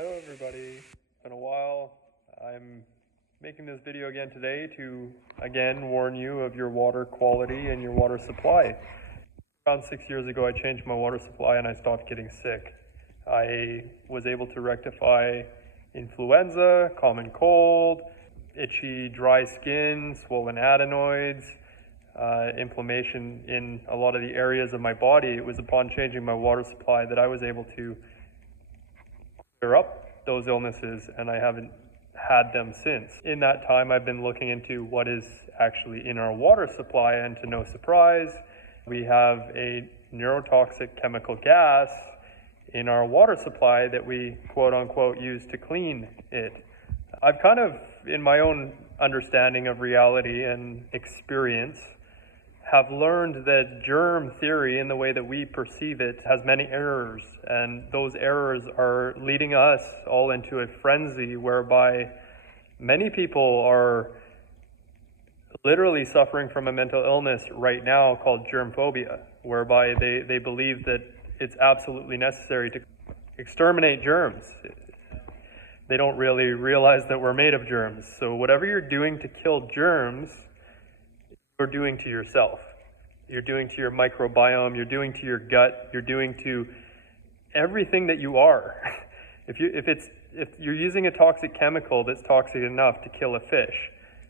Hello everybody, it's been a while. I'm making this video again today to again warn you of your water quality and your water supply. Around 6 years ago I changed my water supply and I stopped getting sick. I was able to rectify influenza, common cold, itchy dry skin, swollen adenoids, inflammation in a lot of the areas of my body. It was upon changing my water supply that I was able to clear up those illnesses, and I haven't had them since. In that time, I've been looking into what is actually in our water supply, and to no surprise, we have a neurotoxic chemical gas in our water supply that we quote unquote use to clean it. I've kind of, in my own understanding of reality and experience, have learned that germ theory, in the way that we perceive it, has many errors, and those errors are leading us all into a frenzy whereby many people are literally suffering from a mental illness right now called germ phobia, whereby they believe that it's absolutely necessary to exterminate germs. They don't really realize that we're made of germs. So whatever you're doing to kill germs, you're doing to yourself. You're doing to your microbiome, you're doing to your gut, you're doing to everything that you are. If you're using a toxic chemical that's toxic enough to kill a fish,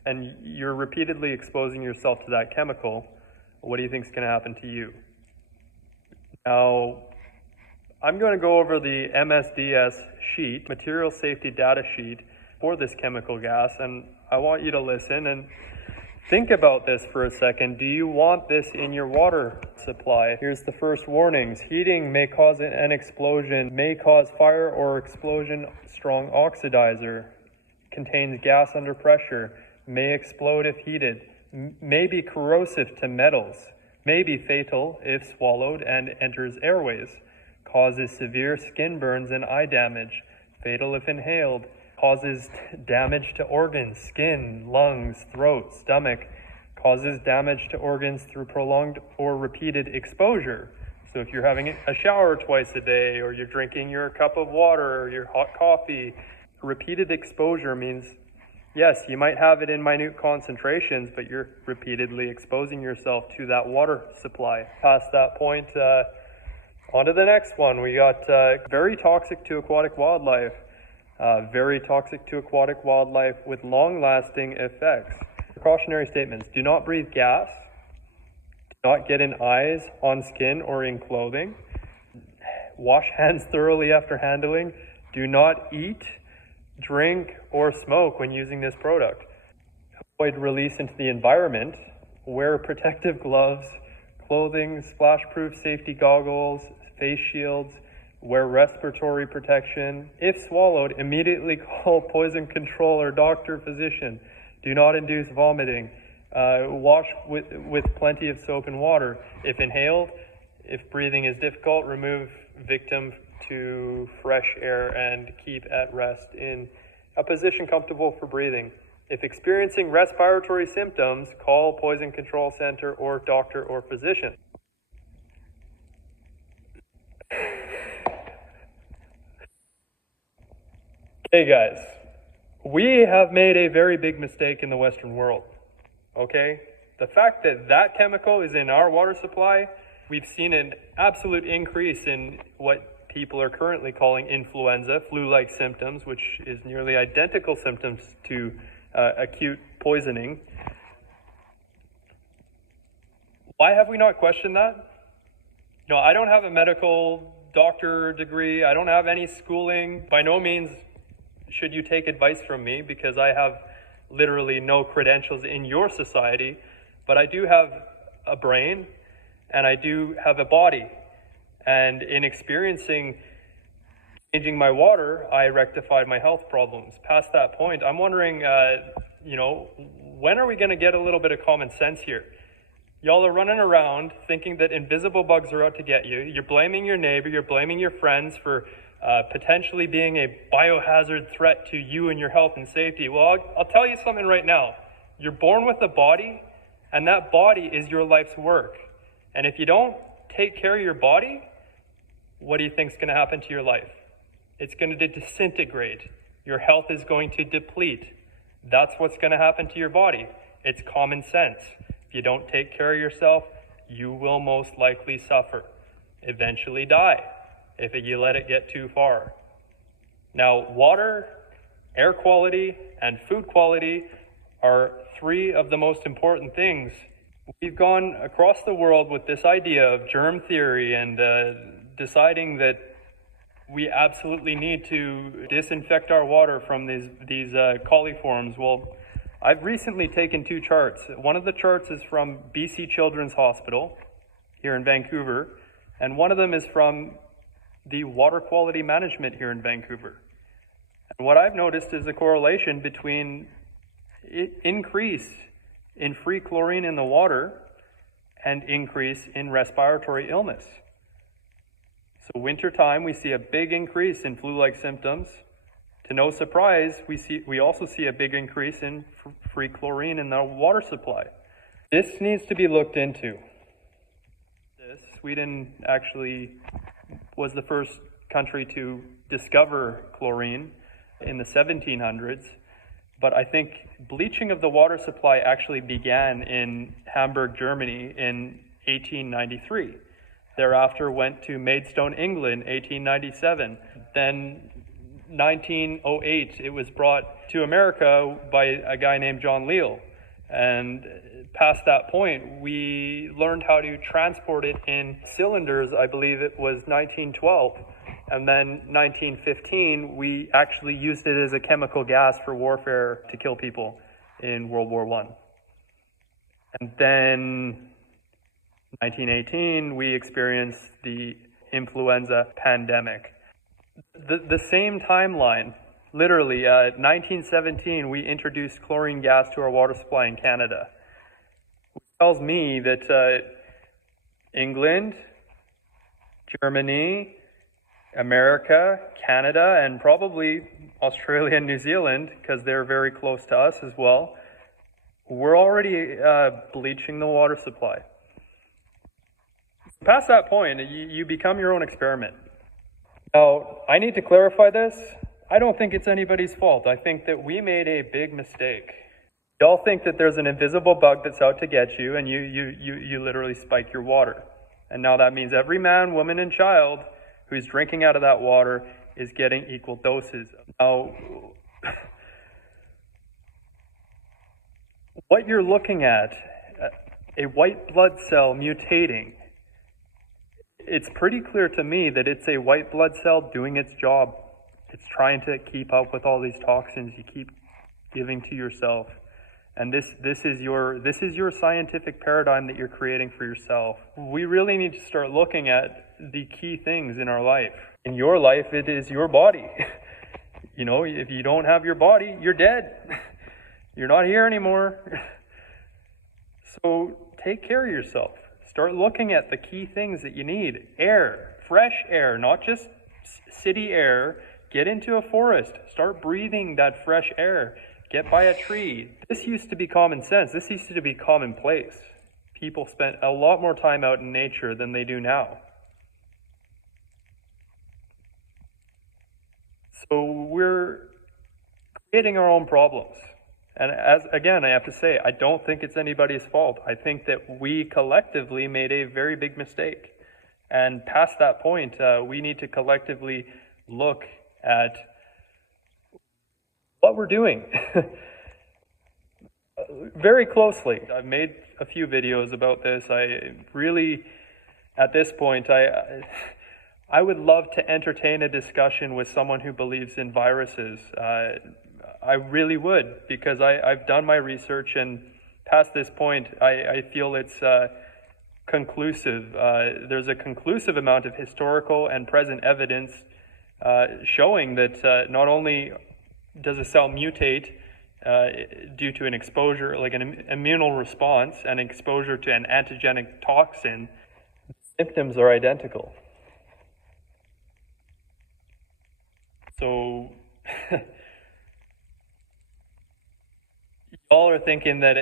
and you're repeatedly exposing yourself to that chemical, what do you think is going to happen to you? Now, I'm going to go over the MSDS sheet, material safety data sheet, for this chemical gas, and I want you to listen and think about this for a second. Do you want this in your water supply? Here's the first warnings. Heating may cause an explosion, may cause fire or explosion, strong oxidizer, contains gas under pressure, may explode if heated, may be corrosive to metals, may be fatal if swallowed and enters airways, causes severe skin burns and eye damage, fatal if inhaled, causes damage to organs, skin, lungs, throat, stomach, causes damage to organs through prolonged or repeated exposure. So if you're having a shower twice a day, or you're drinking your cup of water or your hot coffee, repeated exposure means, yes, you might have it in minute concentrations, but you're repeatedly exposing yourself to that water supply. Past that point, on to the next one. We got very toxic to aquatic wildlife. Very toxic to aquatic wildlife with long-lasting effects. Precautionary statements. Do not breathe gas. Do not get in eyes, on skin, or in clothing. Wash hands thoroughly after handling. Do not eat, drink, or smoke when using this product. Avoid release into the environment. Wear protective gloves, clothing, splash-proof safety goggles, face shields. Wear respiratory protection. If swallowed, immediately call poison control or doctor, physician. Do not induce vomiting. Wash with plenty of soap and water. If inhaled, if breathing is difficult, remove victim to fresh air and keep at rest in a position comfortable for breathing. If experiencing respiratory symptoms, call poison control center or doctor or physician. Hey guys, we have made a very big mistake in the Western world, okay? The fact that that chemical is in our water supply, we've seen an absolute increase in what people are currently calling influenza, flu-like symptoms, which is nearly identical symptoms to acute poisoning. Why have we not questioned that? You know, I don't have a medical doctor degree, I don't have any schooling. By no means should you take advice from me, because I have literally no credentials in your society, but I do have a brain and I do have a body. And in experiencing changing my water, I rectified my health problems. Past that point, I'm wondering, when are we going to get a little bit of common sense here? Y'all are running around thinking that invisible bugs are out to get you. You're blaming your neighbor, you're blaming your friends for potentially being a biohazard threat to you and your health and safety. Well, I'll tell you something right now. You're born with a body, and that body is your life's work. And if you don't take care of your body, what do you think is going to happen to your life? It's going to disintegrate. Your health is going to deplete. That's what's going to happen to your body. It's common sense. If you don't take care of yourself, you will most likely suffer, eventually die, if you let it get too far. Now, water, air quality, and food quality are three of the most important things. We've gone across the world with this idea of germ theory and deciding that we absolutely need to disinfect our water from these coliforms. Well, I've recently taken two charts. One of the charts is from BC Children's Hospital here in Vancouver, and one of them is from the water quality management here in Vancouver. And what I've noticed is a correlation between increase in free chlorine in the water and increase in respiratory illness. So wintertime, we see a big increase in flu-like symptoms. To no surprise, we also see a big increase in free chlorine in the water supply. This needs to be looked into. Sweden actually was the first country to discover chlorine in the 1700s, but I think bleaching of the water supply actually began in Hamburg, Germany in 1893. Thereafter went to Maidstone, England, 1897. Then 1908, it was brought to America by a guy named John Leal. And past that point, we learned how to transport it in cylinders. I believe it was 1912. And then 1915, we actually used it as a chemical gas for warfare to kill people in World War I. And then 1918, we experienced the influenza pandemic. The same timeline, literally, 1917, we introduced chlorine gas to our water supply in Canada. Which tells me that England, Germany, America, Canada, and probably Australia and New Zealand, because they're very close to us as well, we're already bleaching the water supply. Past that point, you become your own experiment. Now, I need to clarify this. I don't think it's anybody's fault. I think that we made a big mistake. You all think that there's an invisible bug that's out to get you, and you literally spike your water. And now that means every man, woman, and child who's drinking out of that water is getting equal doses. Now, what you're looking at, a white blood cell mutating, it's pretty clear to me that it's a white blood cell doing its job. It's trying to keep up with all these toxins you keep giving to yourself. And this is your scientific paradigm that you're creating for yourself. We really need to start looking at the key things in our life. In your life, it is your body. You know, if you don't have your body, you're dead. You're not here anymore. So take care of yourself. Start looking at the key things that you need. Air, fresh air, not just city air. Get into a forest. Start breathing that fresh air. Get by a tree. This used to be common sense. This used to be commonplace. People spent a lot more time out in nature than they do now. So we're creating our own problems. And again, I have to say, I don't think it's anybody's fault. I think that we collectively made a very big mistake. And past that point, we need to collectively look at what we're doing very closely. I've made a few videos about this. I really, at this point, I would love to entertain a discussion with someone who believes in viruses. I really would, because I've done my research, and past this point, I feel it's conclusive. There's a conclusive amount of historical and present evidence showing that not only does a cell mutate due to an exposure, like an immunal response, and exposure to an antigenic toxin, symptoms are identical. So y'all are thinking that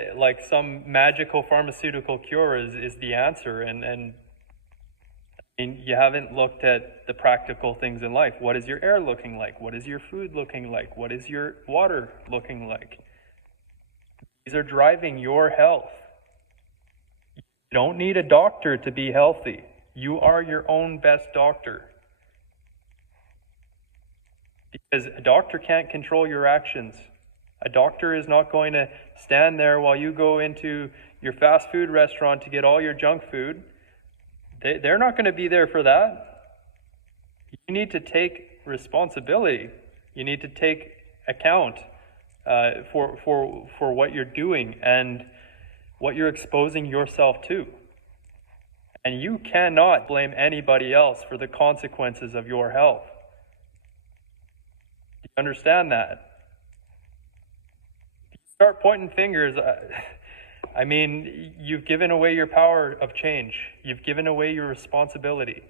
some magical pharmaceutical cure is the answer, and mean, you haven't looked at the practical things in life. What is your air looking like? What is your food looking like? What is your water looking like? These are driving your health. You don't need a doctor to be healthy. You are your own best doctor. Because a doctor can't control your actions. A doctor is not going to stand there while you go into your fast food restaurant to get all your junk food. They're not going to be there for that. You need to take responsibility. You need to take account for what you're doing and what you're exposing yourself to. And you cannot blame anybody else for the consequences of your health. Do you understand that? If you start pointing fingers, I mean, you've given away your power of change. You've given away your responsibility.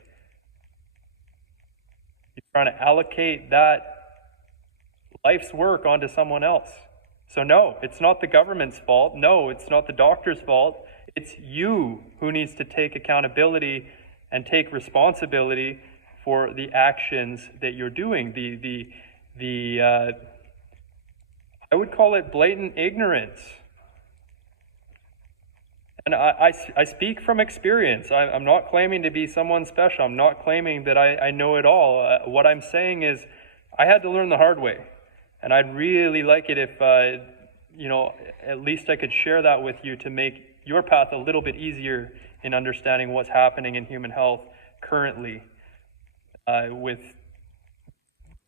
You're trying to allocate that life's work onto someone else. So no, it's not the government's fault. No, it's not the doctor's fault. It's you who needs to take accountability and take responsibility for the actions that you're doing. I would call it blatant ignorance. And I speak from experience. I'm not claiming to be someone special. I'm not claiming that I know it all. What I'm saying is I had to learn the hard way. And I'd really like it if, at least I could share that with you to make your path a little bit easier in understanding what's happening in human health currently with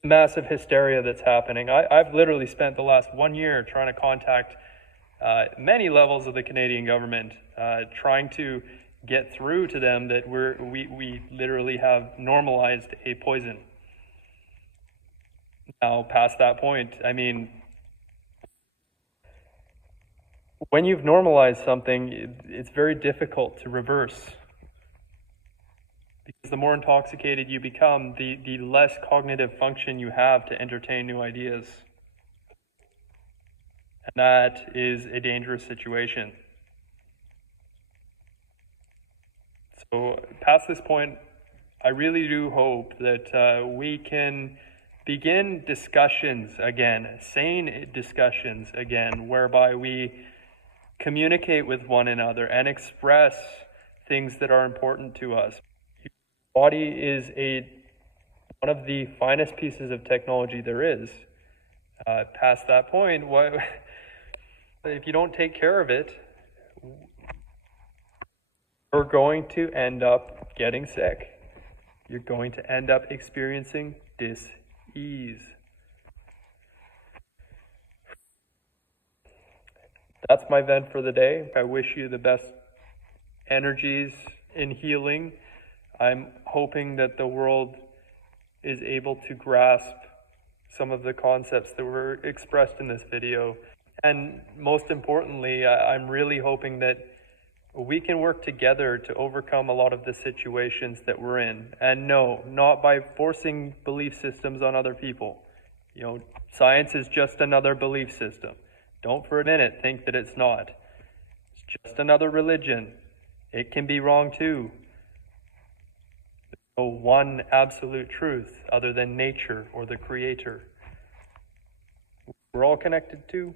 massive hysteria that's happening. I've literally spent the last 1 year trying to contact many levels of the Canadian government, trying to get through to them that we literally have normalized a poison. Now, past that point, I mean, when you've normalized something, it's very difficult to reverse. Because the more intoxicated you become, the less cognitive function you have to entertain new ideas. And that is a dangerous situation. So past this point, I really do hope that we can begin discussions again, sane discussions again, whereby we communicate with one another and express things that are important to us. Your body is one of the finest pieces of technology there is. Past that point, if you don't take care of it, you're going to end up getting sick. You're going to end up experiencing dis-ease. That's my vent for the day. I wish you the best energies in healing. I'm hoping that the world is able to grasp some of the concepts that were expressed in this video. And most importantly, I'm really hoping that we can work together to overcome a lot of the situations that we're in. And no, not by forcing belief systems on other people. Science is just another belief system. Don't for a minute think that it's not. It's just another religion. It can be wrong too. There's no one absolute truth other than nature or the Creator. We're all connected too.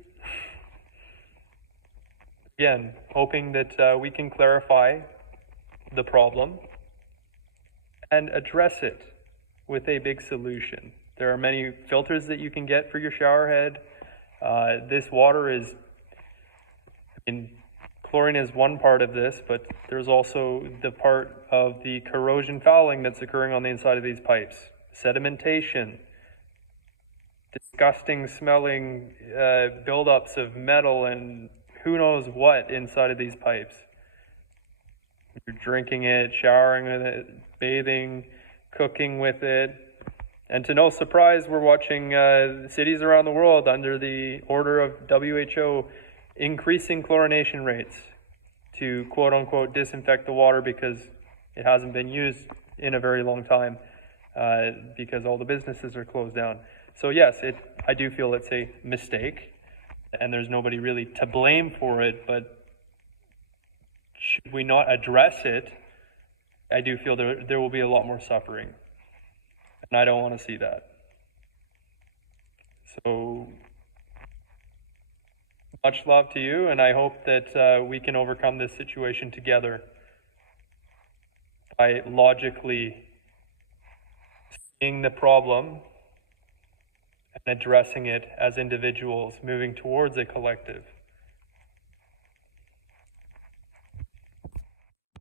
Again, hoping that we can clarify the problem and address it with a big solution. There are many filters that you can get for your shower head. This water chlorine is one part of this, but there's also the part of the corrosion fouling that's occurring on the inside of these pipes. Sedimentation, disgusting smelling buildups of metal and who knows what inside of these pipes. You're drinking it, showering with it, bathing, cooking with it. And to no surprise, we're watching cities around the world under the order of WHO increasing chlorination rates to quote-unquote disinfect the water because it hasn't been used in a very long time because all the businesses are closed down. So yes, I do feel it's a mistake and there's nobody really to blame for it, but should we not address it I do feel there will be a lot more suffering. And I don't want to see that. So, much love to you, and I hope that we can overcome this situation together by logically seeing the problem and addressing it as individuals, moving towards a collective.